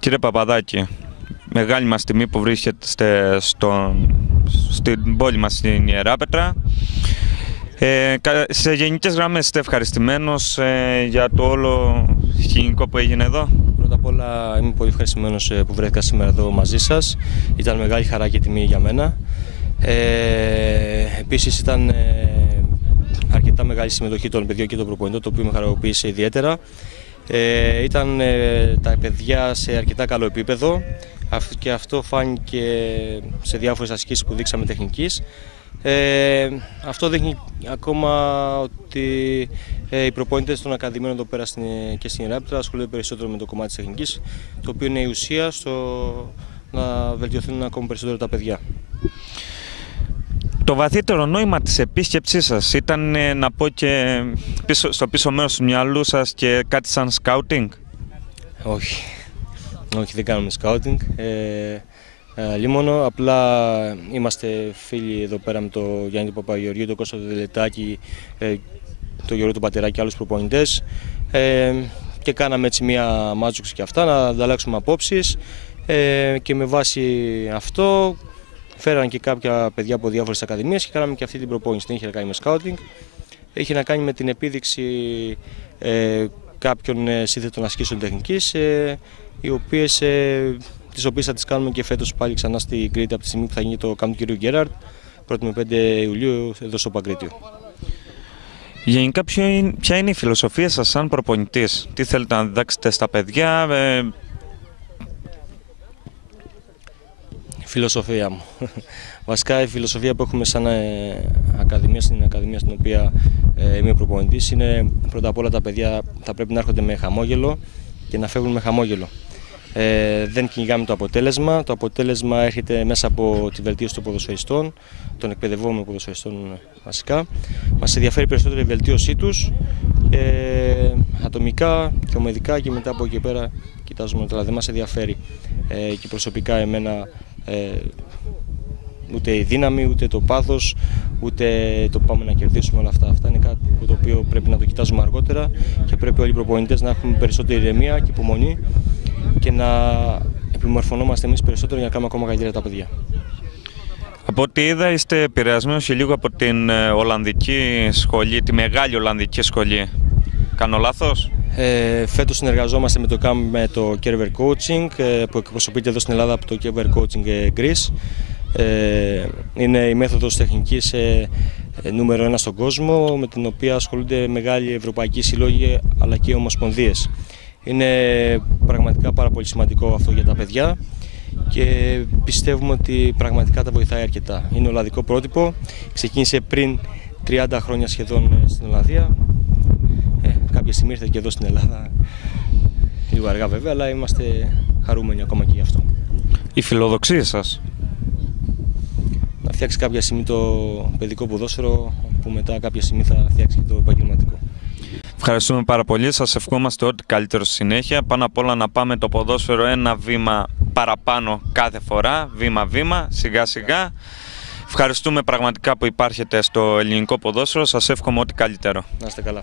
Κύριε Παπαδάκη, μεγάλη μας τιμή που βρίσκεται στην πόλη μας στην Ιεράπετρα. Σε γενικές γραμμές είστε ευχαριστημένος για το όλο σκηνικό που έγινε εδώ? Πρώτα απ' όλα είμαι πολύ ευχαριστημένος που βρέθηκα σήμερα εδώ μαζί σας. Ήταν μεγάλη χαρά και τιμή για μένα. Επίσης ήταν αρκετά μεγάλη συμμετοχή των παιδιών και των προπονητών, το οποίο με χαροποίησε ιδιαίτερα. Ήταν τα παιδιά σε αρκετά καλό επίπεδο και αυτό φάνηκε σε διάφορες ασκήσεις που δείξαμε τεχνικής. Αυτό δείχνει ακόμα ότι οι προπονητές των ακαδημίων εδώ πέρα και στην Ιεράπετρα ασχολούνται περισσότερο με το κομμάτι της τεχνικής, το οποίο είναι η ουσία στο να βελτιωθούν ακόμα περισσότερο τα παιδιά. Το βαθύτερο νόημα της επίσκεψής σας ήταν, να πω, και στο πίσω μέρος του μυαλού σας και κάτι σαν σκάουτινγκ? Όχι, δεν κάνουμε σκάουτινγκ. Λίμωνο, απλά είμαστε φίλοι εδώ πέρα με τον Γιάννη Παπαγεωργίου, τον Κώστα Τελετάκη, τον Γιώργο τον Πατεράκη και άλλους προπονητές και κάναμε έτσι μία μάτζοξη και αυτά, να ανταλλάξουμε απόψεις και με βάση αυτό φέραν και κάποια παιδιά από διάφορες ακαδημίες και κάναμε και αυτή την προπόνηση. Δεν είχε να κάνει με σκάουτινγκ, είχε να κάνει με την επίδειξη κάποιων σύνθετων ασκήσεων τεχνικής, τις οποίες θα τις κάνουμε και φέτος πάλι ξανά στην Κρήτη από τη στιγμή που θα γίνει το κάμπ του κ. Γκέραρντ 1η με 5 Ιουλίου εδώ στο Παγκρίτιο. Γενικά ποια είναι η φιλοσοφία σας σαν προπονητής? Τι θέλετε να διδάξετε στα παιδιά? Φιλοσοφία μου. Βασικά η φιλοσοφία που έχουμε σαν ακαδημία, στην ακαδημία στην οποία είμαι προπονητής, είναι πρώτα απ' όλα τα παιδιά θα πρέπει να έρχονται με χαμόγελο και να φεύγουν με χαμόγελο. Δεν κυνηγάμε το αποτέλεσμα. Το αποτέλεσμα έρχεται μέσα από τη βελτίωση των ποδοσφαιριστών, των εκπαιδευόμενων ποδοσφαιριστών βασικά. Μας ενδιαφέρει περισσότερο η βελτίωσή τους ατομικά και ομαδικά και μετά από εκεί πέρα κοιτάζουμε όλα. Δεν μας ενδιαφέρει και προσωπικά εμένα ούτε η δύναμη, ούτε το πάθος, ούτε το πάμε να κερδίσουμε όλα αυτά. Αυτά είναι κάτι το οποίο πρέπει να το κοιτάζουμε αργότερα και πρέπει όλοι οι προπονητές να έχουμε περισσότερη ηρεμία και υπομονή και να επιμορφωνόμαστε εμείς περισσότερο για να κάνουμε ακόμα καλύτερα τα παιδιά. Από ό,τι είδα είστε επηρεασμένος και λίγο από την Ολλανδική σχολή, τη μεγάλη Ολλανδική σχολή. Κάνω λάθος? Φέτος συνεργαζόμαστε με το Kerber Coaching που εκπροσωπείται εδώ στην Ελλάδα από το Kerber Coaching Greece. Είναι η μέθοδος τεχνικής νούμερο 1 στον κόσμο, με την οποία ασχολούνται μεγάλοι ευρωπαϊκοί σύλλογοι αλλά και ομοσπονδίες. Είναι πραγματικά πάρα πολύ σημαντικό αυτό για τα παιδιά και πιστεύουμε ότι πραγματικά τα βοηθάει αρκετά. Είναι ολλανδικό πρότυπο, ξεκίνησε πριν 30 χρόνια σχεδόν στην Ολλανδία. Κάποια στιγμή ήρθε και εδώ στην Ελλάδα, λίγο αργά βέβαια, αλλά είμαστε χαρούμενοι ακόμα και γι' αυτό. Η φιλοδοξία σας? Να φτιάξει κάποια στιγμή το παιδικό ποδόσφαιρο, που μετά κάποια στιγμή θα φτιάξει και το επαγγελματικό. Ευχαριστούμε πάρα πολύ. Σας ευχόμαστε ό,τι καλύτερο στη συνέχεια. Πάνω απ' όλα να πάμε το ποδόσφαιρο ένα βήμα παραπάνω κάθε φορά, βήμα-βήμα, σιγά-σιγά. Ευχαριστούμε πραγματικά που υπάρχετε στο ελληνικό ποδόσφαιρο. Σας εύχομαι ό,τι καλύτερο. Να είστε καλά.